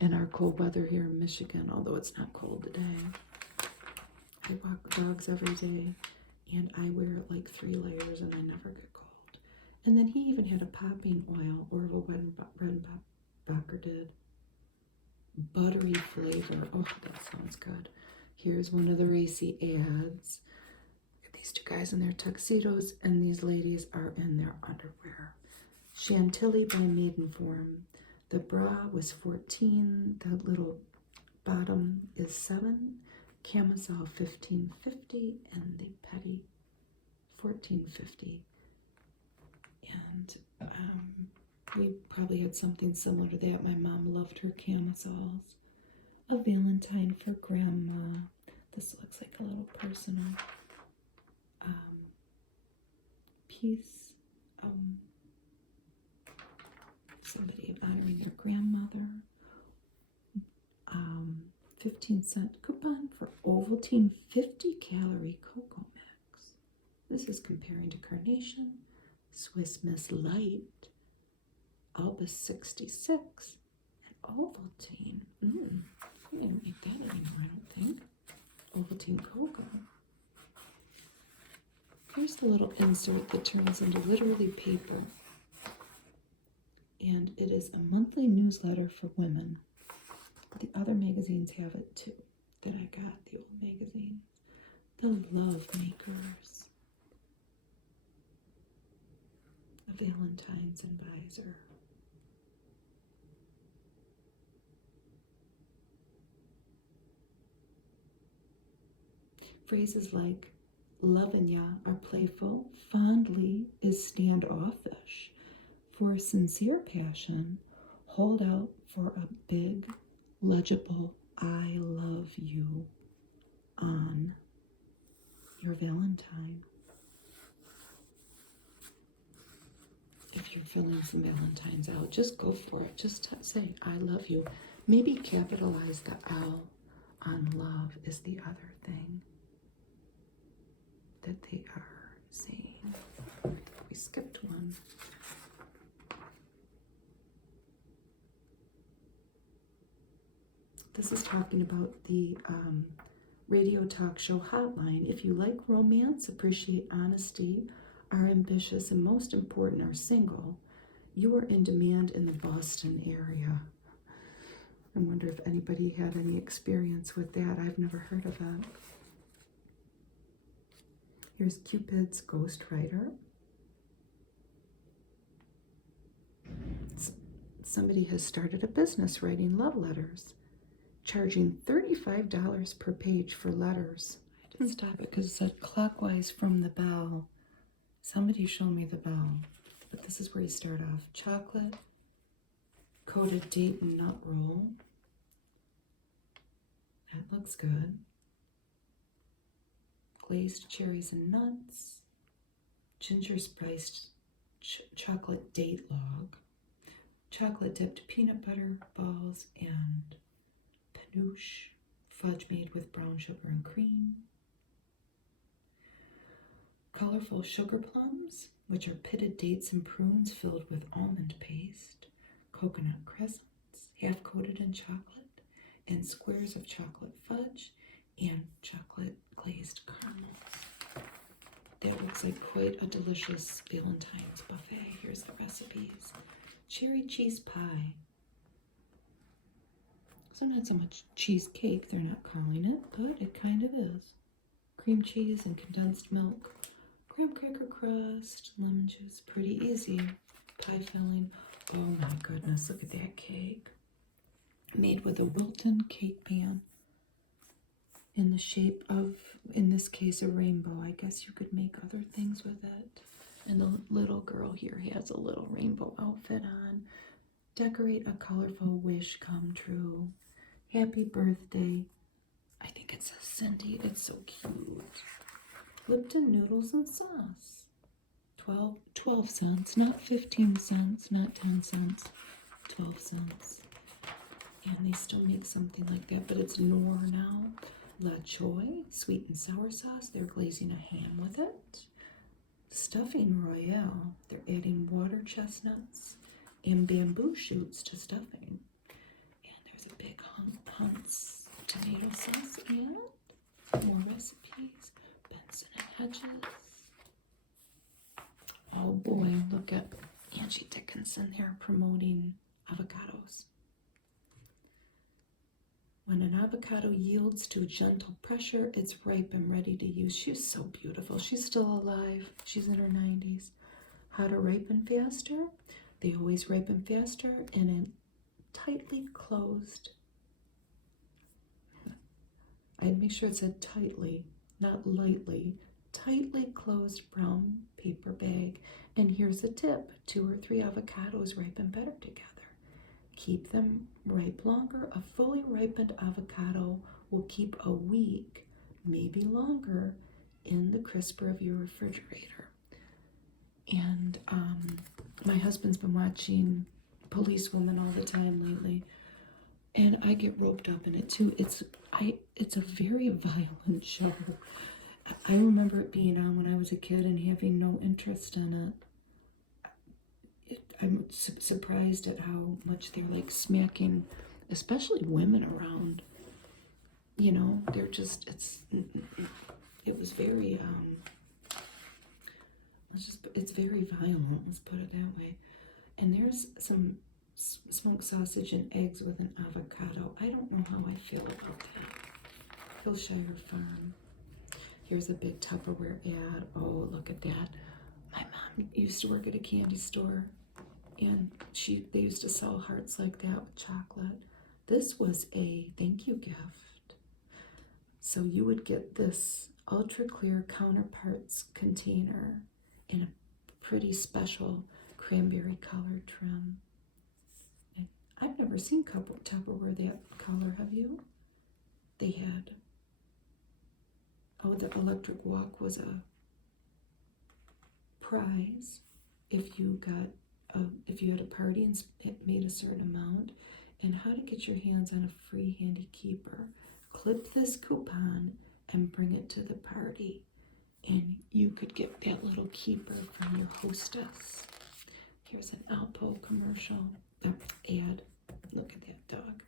in our cold weather here in Michigan, although it's not cold today. I walk dogs every day, and I wear like 3 layers, and I never get cold. And then he even had a popping oil, Orville Redenbacher did. Buttery flavor. Oh, that sounds good. Here's one of the racy ads. These 2 guys in their tuxedos, and these ladies are in their underwear. Chantilly by Maidenform. The bra was $14. The little bottom is $7. Camisole $15.50, and the petty $14.50. And we probably had something similar to that. My mom loved her camisoles. A Valentine for grandma. This looks like a little personal piece. Somebody honoring their grandmother. 15-cent coupon for Ovaltine 50-calorie cocoa mix. This is comparing to Carnation, Swiss Miss Light, Albus 66, and Ovaltine. We didn't make that anymore, I don't think. Ovaltine cocoa. Here's the little insert that turns into literally paper. And it is a monthly newsletter for women. The other magazines have it too, that I got, the old magazines. The Love Makers. A Valentine's Advisor. Phrases like, lovin' ya are playful, fondly is standoffish. For sincere passion, hold out for a big, legible I love you on your Valentine. If you're filling some Valentines out, just go for it. Just say, I love you. Maybe capitalize the L on love is the other thing that they are saying. We skipped one. This is talking about the radio talk show hotline. If you like romance, appreciate honesty, are ambitious, and most important, are single, you are in demand in the Boston area. I wonder if anybody had any experience with that. I've never heard of it. Here's Cupid's ghostwriter. Somebody has started a business writing love letters, charging $35 per page for letters. I didn't stop it because it said clockwise from the bell. Somebody show me the bell. But this is where you start off. Chocolate coated date and nut roll. That looks good. Glazed cherries and nuts. Ginger spiced chocolate date log. Chocolate dipped peanut butter balls and Panouche, fudge made with brown sugar and cream. Colorful sugar plums, which are pitted dates and prunes filled with almond paste. Coconut crescents, half coated in chocolate, and squares of chocolate fudge and chocolate glazed caramels. That looks like quite a delicious Valentine's buffet. Here's the recipes. Cherry cheese pie. So not so much cheesecake, they're not calling it, but it kind of is. Cream cheese and condensed milk, graham cracker crust, lemon juice, pretty easy. Pie filling. Oh my goodness, look at that cake. Made with a Wilton cake pan in the shape of, in this case, a rainbow. I guess you could make other things with it. And the little girl here has a little rainbow outfit on. Decorate a colorful wish come true. Happy birthday. I think it says Cindy. It's so cute. Lipton noodles and sauce. 12 cents, not 15 cents, not 10 cents. 12 cents. And they still make something like that, but it's Knorr now. La Choy, sweet and sour sauce. They're glazing a ham with it. Stuffing Royale. They're adding water chestnuts and bamboo shoots to stuffing. And there's a big Hunt's tomato sauce and more recipes. Benson and Hedges. Oh boy, look at Angie Dickinson there promoting avocados. When an avocado yields to a gentle pressure, it's ripe and ready to use. She's so beautiful. She's still alive. She's in her 90s. How to ripen faster? They always ripen faster in a tightly closed, I'd make sure it said tightly, not lightly, tightly closed brown paper bag. And here's a tip. 2 or 3 avocados ripen better together. Keep them ripe longer. A fully ripened avocado will keep a week, maybe longer, in the crisper of your refrigerator. And my husband's been watching Policewoman all the time lately. And I get roped up in it too. It's a very violent show. I remember it being on when I was a kid and having no interest in it. I'm surprised at how much they're like smacking, especially women around. You know, they're just, it was very, it's very violent, let's put it that way. And there's some smoked sausage and eggs with an avocado. I don't know how I feel about that. Hillshire Farm. Here's a big Tupperware ad. Oh, look at that. My mom used to work at a candy store, and they used to sell hearts like that with chocolate. This was a thank you gift. So you would get this ultra clear counterparts container in a pretty special cranberry color trim. And I've never seen Tupperware that color, have you? They had, the electric wok was a prize if you had a party and made a certain amount. And how to get your hands on a free handy keeper. Clip this coupon and bring it to the party, and you could get that little keeper from your hostess. Here's an Alpo commercial ad. Look at that dog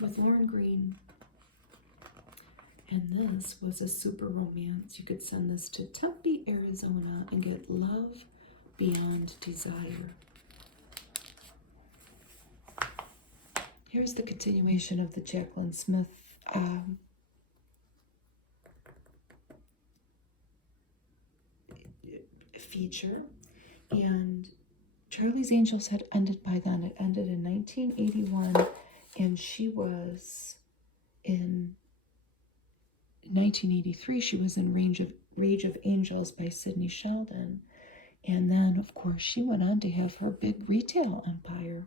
with Lauren Green. And this was a super romance. You could send this to Tempe, Arizona, and get love beyond desire. Here's the continuation of the Jaclyn Smith feature. And Charlie's Angels had ended by then. It ended in 1981, and she was in 1983. She was in Rage of Angels by Sidney Sheldon. And then, of course, she went on to have her big retail empire.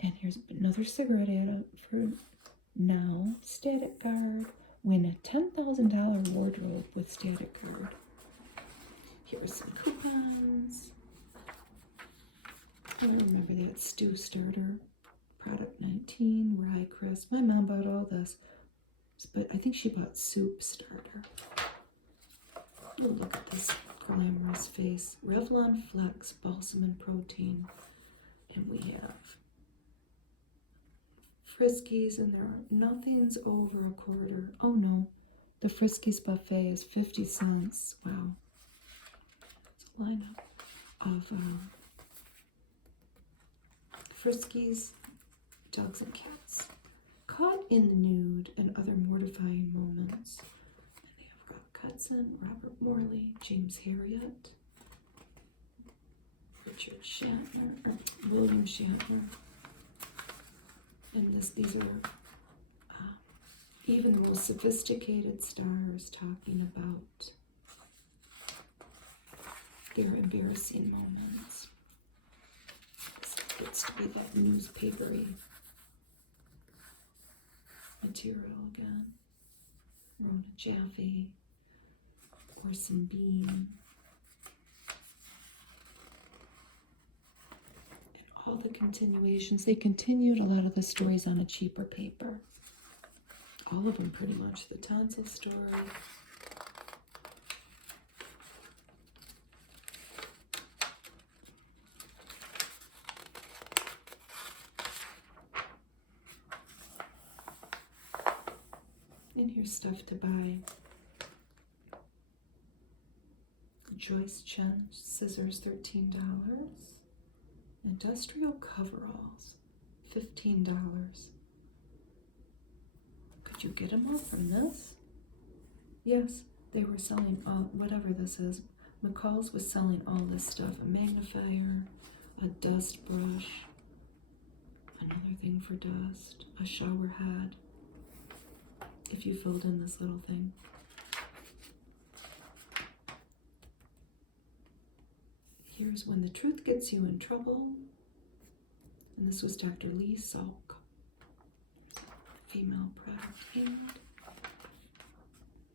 And here's another cigarette ad for Now Static Guard. Win a $10,000 wardrobe with Static Guard. Here are some coupons. I remember that stew starter. Product 19, Rye Crisp. My mom bought all this, but I think she bought soup starter. Oh, look at this glamorous face. Revlon Flex Balsam and Protein. And we have Friskies, and nothing's over a quarter. Oh no, the Friskies buffet is 50 cents. Wow. It's a lineup of Friskies, dogs and cats. Caught in the Nude and Other Mortifying Moments. And they have Rock Hudson, Robert Morley, James Harriet, Richard Shatner, William Shatner. And these are even the most sophisticated stars talking about their embarrassing moments. This gets to be that newspapery material again. Rona Jaffe, Orson Bean. All the continuations. They continued a lot of the stories on a cheaper paper. All of them pretty much. The tonsil story. And here's stuff to buy. Joyce Chen scissors, $13. Industrial coveralls, $15. Could you get them all from this? Yes, they were selling whatever this is. McCall's was selling all this stuff. A magnifier, a dust brush, another thing for dust, a shower head, if you filled in this little thing. Here's When the Truth Gets You in Trouble. And this was Dr. Lee Salk. Female product. And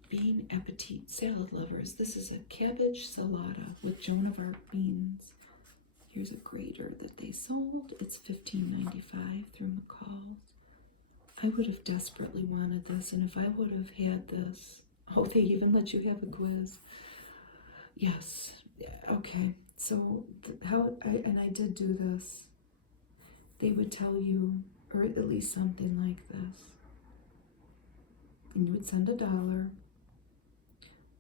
Bean Appetit Salad Lovers. This is a cabbage salata with Joan of Arc beans. Here's a grater that they sold. It's $15.95 through McCall's. I would have desperately wanted this, and if I would have had this, oh, they even let you have a quiz. Yes, yeah, okay. So I did do this. They would tell you, or at least something like this, and you would send $1.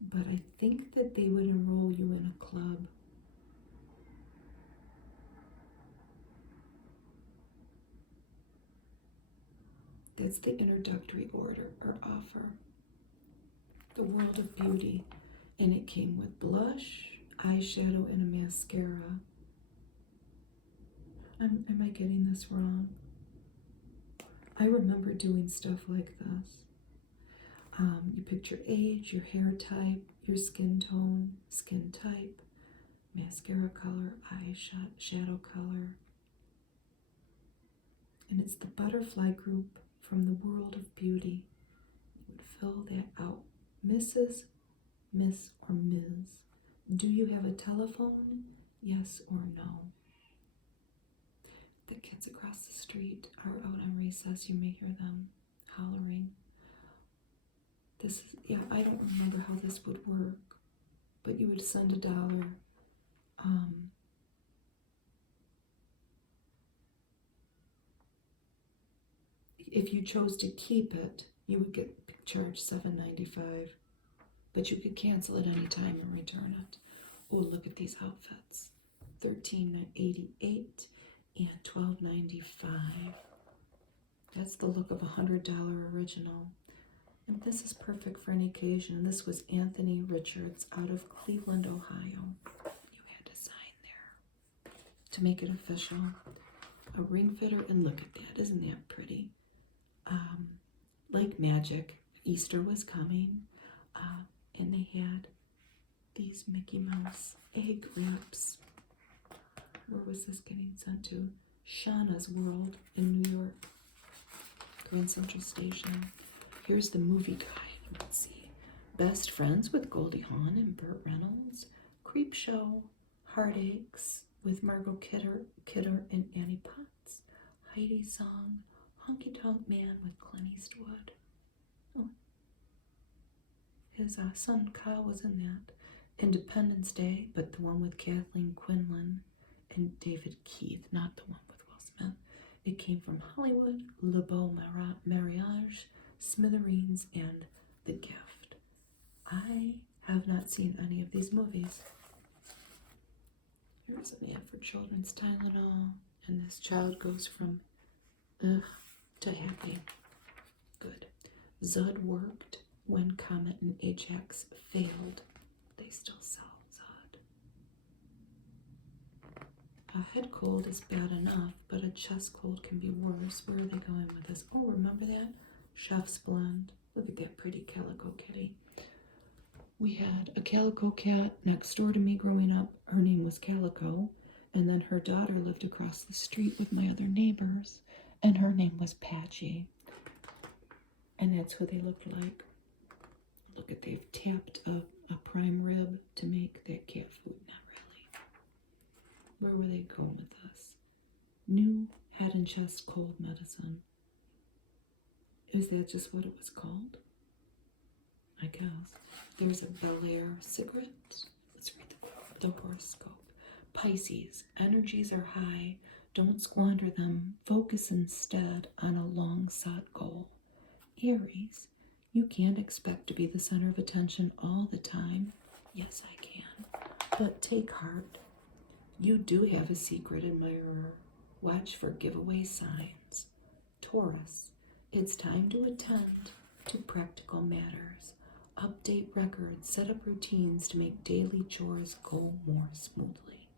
But I think that they would enroll you in a club. That's the introductory order or offer. The World of Beauty. And it came with blush, eyeshadow, and a mascara. Am I getting this wrong? I remember doing stuff like this. You picked your age, your hair type, your skin tone, skin type, mascara color, eyeshadow color. And it's the butterfly group from the World of Beauty. You would fill that out. Mrs., Miss, or Ms. Do you have a telephone? Yes or no? The kids across the street are out on recess. You may hear them hollering. This is, yeah, I don't remember how this would work, but you would send $1. If you chose to keep it, you would get charged $7.95, but you could cancel at any time and return it. Oh, look at these outfits. $13.88 and $12.95. That's the look of a $100 original. And this is perfect for any occasion. This was Anthony Richards out of Cleveland, Ohio. You had to sign there to make it official. A ring fitter, and look at that. Isn't that pretty? Like magic, Easter was coming, and they had these Mickey Mouse egg wraps. Where was this getting sent to? Shauna's World in New York, Grand Central Station. Here's the movie guide. Let's see. Best Friends with Goldie Hawn and Burt Reynolds. Creep Show. Heartaches with Margot Kidder and Annie Potts. Heidi's Song. Honky Tonk Man with Clint Eastwood. Oh. His son Kyle was in that. Independence Day, but the one with Kathleen Quinlan and David Keith, not the one with Will Smith. It came from Hollywood, Le Beau Mariage, Smithereens, and The Gift. I have not seen any of these movies. Here's an ad for children's Tylenol, and this child goes from ugh to happy. Good. Zud worked when Comet and Ajax failed. They still sell Zud. A head cold is bad enough, but a chest cold can be worse. Where are they going with this? Oh, remember that? Chef's Blend. Look at that pretty calico kitty. We had a calico cat next door to me growing up. Her name was Calico, and then her daughter lived across the street with my other neighbors, and her name was Patchy. And that's who they looked like. Look at, they've tapped a prime rib to make that cat food. Not really. Where were they going with this? New head and chest cold medicine. Is that just what it was called? I guess. There's a Bel Air cigarette. Let's read the horoscope. Pisces, energies are high. Don't squander them. Focus instead on a long-sought goal. Aries, you can't expect to be the center of attention all the time. Yes, I can. But take heart. You do have a secret admirer. Watch for giveaway signs. Taurus, it's time to attend to practical matters. Update records, set up routines to make daily chores go more smoothly.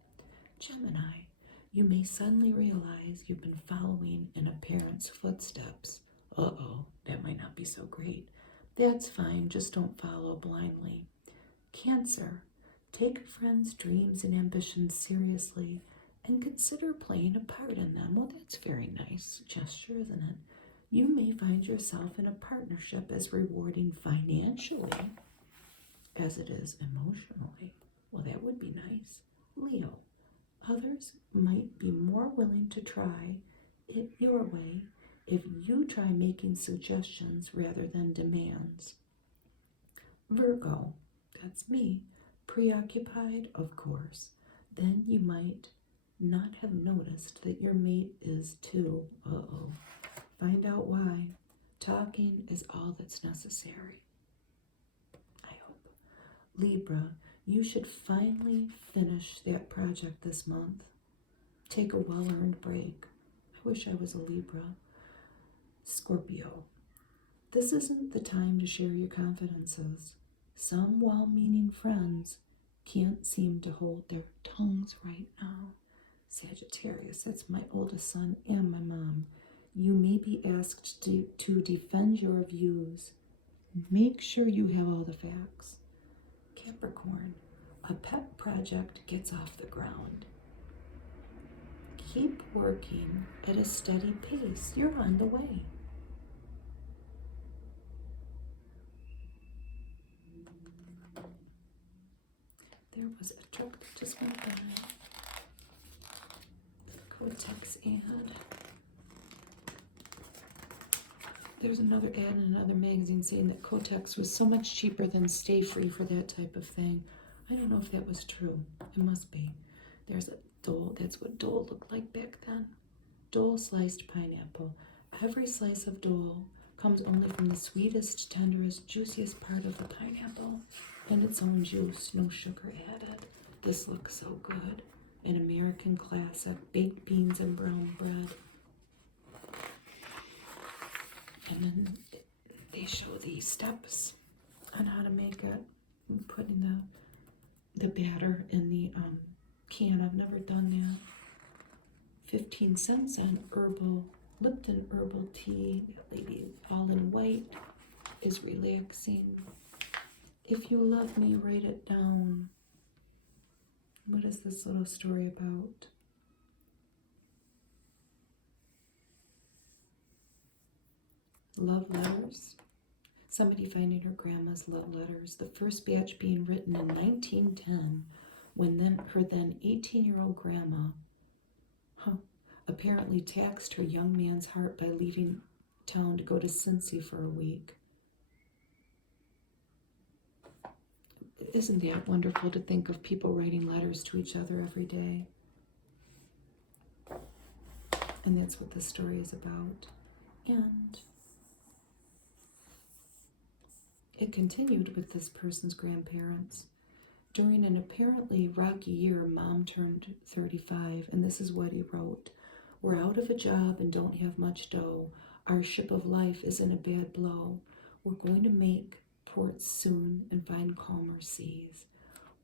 Gemini, you may suddenly realize you've been following in a parent's footsteps. Uh-oh, that might not be so great. That's fine, just don't follow blindly. Cancer, take a friend's dreams and ambitions seriously and consider playing a part in them. Well, that's a very nice gesture, isn't it? You may find yourself in a partnership as rewarding financially as it is emotionally. Well, that would be nice. Leo, Others might be more willing to try it your way if you try making suggestions rather than demands. Virgo, that's me, preoccupied, of course. Then you might not have noticed that your mate is too. Uh-oh. Find out why. Talking is all that's necessary. I hope. Libra, you should finally finish that project this month. Take a well-earned break. I wish I was a Libra. Scorpio, this isn't the time to share your confidences. Some well-meaning friends can't seem to hold their tongues right now. Sagittarius, that's my oldest son and my mom. You may be asked to defend your views. Make sure you have all the facts. Capricorn, a pet project gets off the ground. Keep working at a steady pace. You're on the way. There was a truck that just went by. Kotex ad. There's another ad in another magazine saying that Kotex was so much cheaper than Stay Free for that type of thing. I don't know if that was true. It must be. There's a Dole. That's what Dole looked like back then. Dole sliced pineapple. Every slice of Dole comes only from the sweetest, tenderest, juiciest part of the pineapple and its own juice, no sugar added. This looks so good. An American classic, baked beans and brown bread. And then they show the steps on how to make it. Putting the batter in the can. I've never done that. 15 cents on Lipton herbal tea. That lady all in white is relaxing. If you love me, write it down. What is this little story about? Love letters. Somebody finding her grandma's love letters. The first batch being written in 1910 when her then 18-year-old grandma apparently taxed her young man's heart by leaving town to go to Cincy for a week. Isn't that wonderful to think of people writing letters to each other every day? And that's what this story is about. And it continued with this person's grandparents. During an apparently rocky year, Mom turned 35, and this is what he wrote. We're out of a job and don't have much dough. Our ship of life is in a bad blow. We're going to make ports soon and find calmer seas.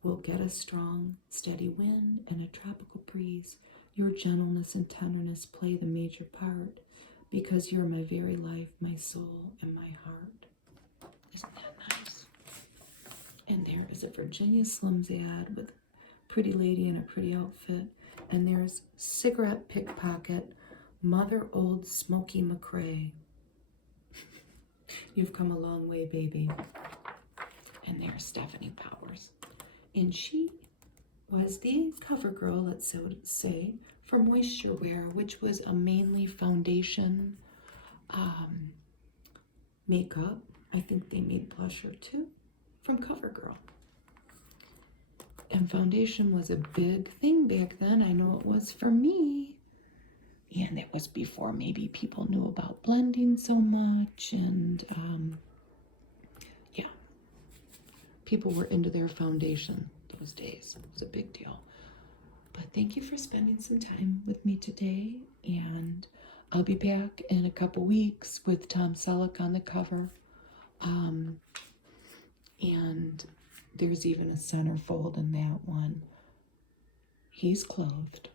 We'll get a strong, steady wind and a tropical breeze. Your gentleness and tenderness play the major part because you're my very life, my soul, and my heart. Isn't that nice? And there is a Virginia Slims ad with a pretty lady in a pretty outfit. And there's cigarette pickpocket, Mother Old Smoky McCrae. You've come a long way, baby. And there's Stephanie Powers. And she was the cover girl, let's so say, for Moisture Wear, which was a mainly foundation makeup. I think they made blusher too, from CoverGirl. And foundation was a big thing back then. I know it was for me. And it was before maybe people knew about blending so much. And yeah, people were into their foundation those days. It was a big deal. But thank you for spending some time with me today. And I'll be back in a couple weeks with Tom Selleck on the cover. And there's even a centerfold in that one. He's clothed.